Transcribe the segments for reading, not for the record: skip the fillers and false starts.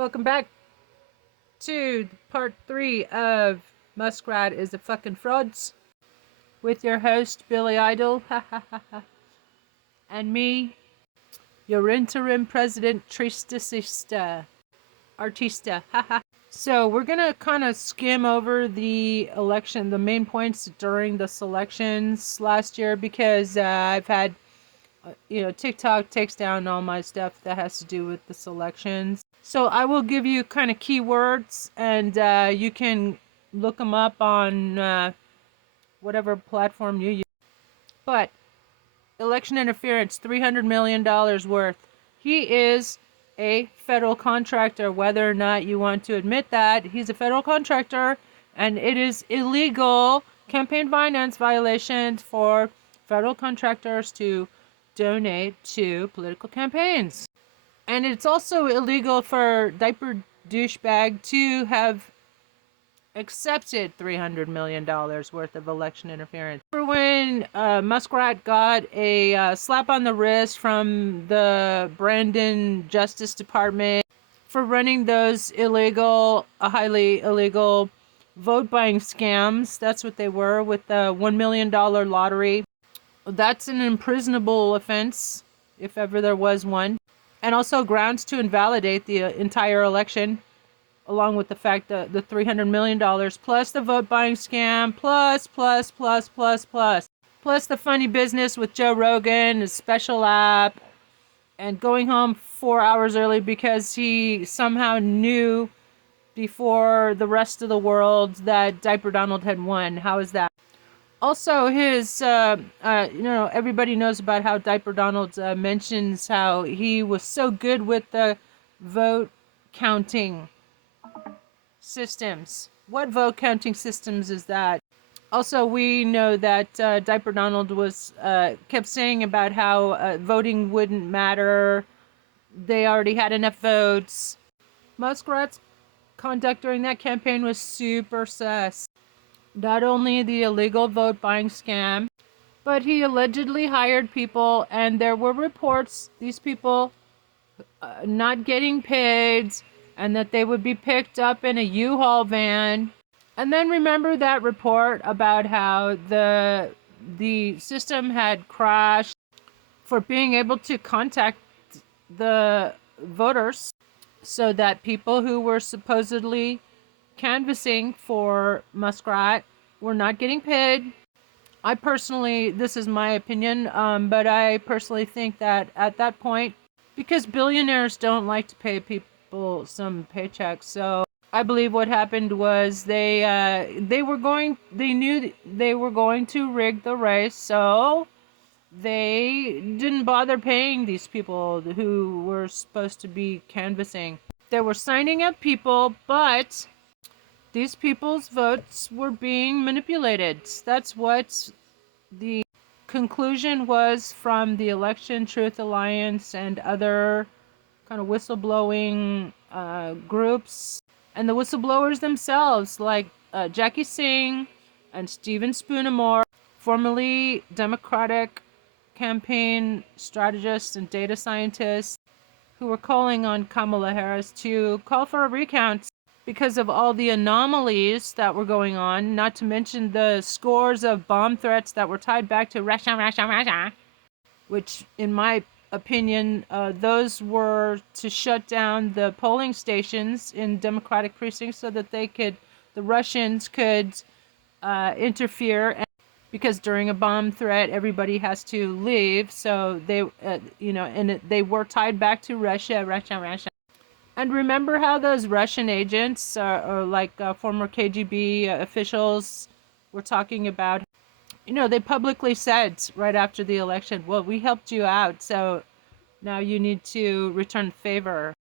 Welcome back to part 3 of Muskrat is a fucking frauds with your host Billy Idol and me, your interim president Trista Artista. So we're gonna kind of skim over the election, the main points during the selections last year because I've had TikTok takes down all my stuff that has to do with the selections. So I will give you kind of keywords, and you can look them up on whatever platform you use. But election interference, $300 million worth. He is a federal contractor, whether or not you want to admit that. He's a federal contractor, and it is illegal campaign finance violations for federal contractors to donate to political campaigns. And it's also illegal for diaper douchebag to have accepted $300 million worth of election interference. Remember when Muskrat got a slap on the wrist from the Brandon Justice Department for running those highly illegal vote buying scams? That's what they were, with the $1 million lottery. That's an imprisonable offense, if ever there was one. And also grounds to invalidate the entire election, along with the fact that the $300 million, plus the vote buying scam, plus the funny business with Joe Rogan, his special app, and going home 4 hours early because he somehow knew before the rest of the world that Diaper Donald had won. How is that? Also, his, everybody knows about how Diaper Donald mentions how he was so good with the vote counting systems. What vote counting systems is that? Also, we know that Diaper Donald was kept saying about how voting wouldn't matter. They already had enough votes. Muskrat's conduct during that campaign was super sus. Not only the illegal vote buying scam, but he allegedly hired people, and there were reports these people not getting paid, and that they would be picked up in a U-Haul van. And then remember that report about how the system had crashed for being able to contact the voters, so that people who were supposedly canvassing for Muskrat were not getting paid. I personally, this is my opinion, but I personally think that at that point, because billionaires don't like to pay people some paychecks, so I believe what happened was they knew they were going to rig the race, so they didn't bother paying these people who were supposed to be canvassing. They were signing up people, but these people's votes were being manipulated. That's what the conclusion was from the Election Truth Alliance and other kind of whistleblowing groups. And the whistleblowers themselves, like Jackie Singh and Stephen Spoonamore, formerly Democratic campaign strategists and data scientists, who were calling on Kamala Harris to call for a recount because of all the anomalies that were going on, not to mention the scores of bomb threats that were tied back to Russia, which, in my opinion, those were to shut down the polling stations in Democratic precincts so that the Russians could interfere. Because during a bomb threat, everybody has to leave, so they, they were tied back to Russia. And remember how those Russian agents, or like former KGB officials, were talking about, they publicly said right after the election, well, we helped you out, so now you need to return the favor.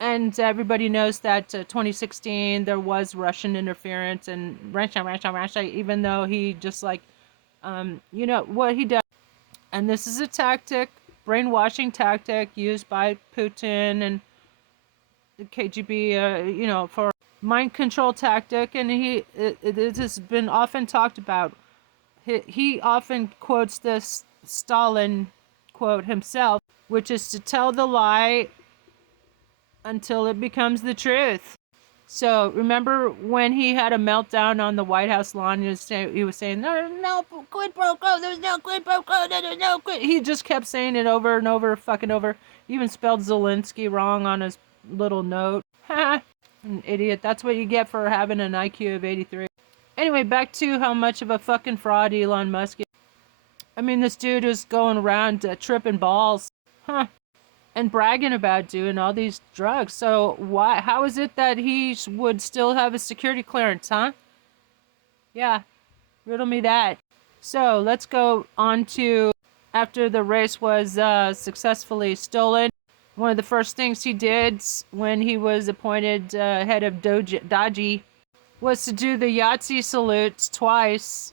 And everybody knows that 2016 there was Russian interference, and Russia, even though he just what he does. And this is a tactic, brainwashing tactic used by Putin and the KGB, for mind control tactic, and it has been often talked about. He often quotes this Stalin quote himself, which is to tell the lie until it becomes the truth. So remember when he had a meltdown on the White House lawn? He was saying, no quid pro quo. There's no quid pro quo. There's no quid. He just kept saying it over and over, fucking over. He even spelled Zelensky wrong on his little note. Ha! An idiot. That's what you get for having an IQ of 83. Anyway, back to how much of a fucking fraud Elon Musk is. I mean, this dude is going around tripping balls. Huh. And bragging about doing all these drugs. So how is it that he would still have a security clearance, huh? Yeah, riddle me that. So let's go on to after the race was successfully stolen. One of the first things he did when he was appointed head of Dodgy was to do the Yahtzee salutes twice.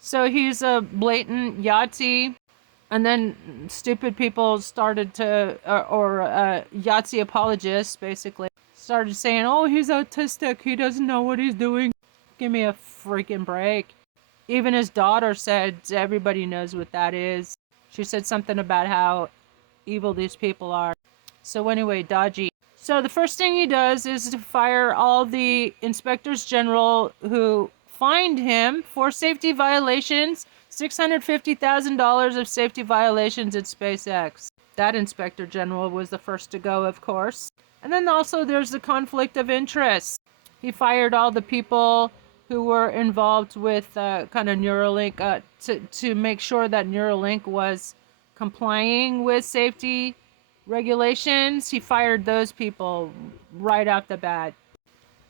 So he's a blatant Yahtzee. And then stupid people started to, or Yahtzee apologists basically, started saying, oh, he's autistic. He doesn't know what he's doing. Give me a freaking break. Even his daughter said, everybody knows what that is. She said something about how evil these people are. So anyway, Dodgy. So the first thing he does is to fire all the inspectors general who fined him for safety violations. $650,000 of safety violations at SpaceX. That inspector general was the first to go, of course. And then also there's the conflict of interest. He fired all the people who were involved with kind of Neuralink to make sure that Neuralink was complying with safety regulations. He fired those people right off the bat.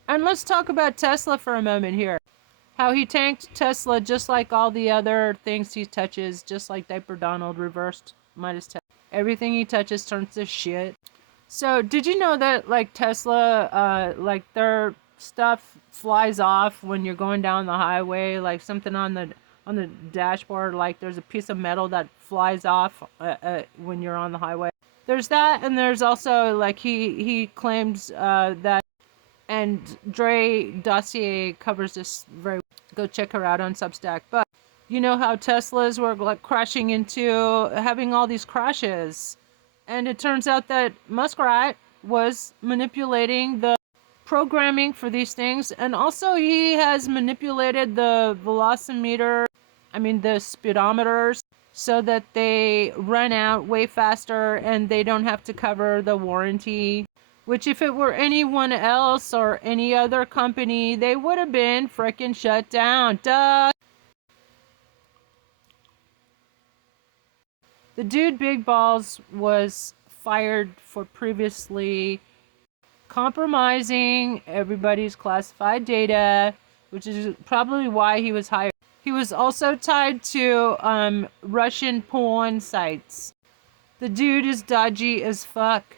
And let's talk about Tesla for a moment here. How he tanked Tesla just like all the other things he touches, just like Diaper Donald reversed Midas Tesla. Everything he touches turns to shit. So did you know that like Tesla, like their stuff flies off when you're going down the highway, like something on the dashboard, like there's a piece of metal that flies off when you're on the highway. There's that, and there's also like he claims that, and Dre Dossier covers this very well. Go check her out on Substack. But you know how Teslas were like crashing into, having all these crashes. And it turns out that Muskrat was manipulating the programming for these things. And also he has manipulated the velocimeter, the speedometers, so that they run out way faster and they don't have to cover the warranty. Which if it were anyone else or any other company, they would have been frickin' shut down. Duh! The dude Big Balls was fired for previously compromising everybody's classified data, which is probably why he was hired. He was also tied to Russian porn sites. The dude is dodgy as fuck.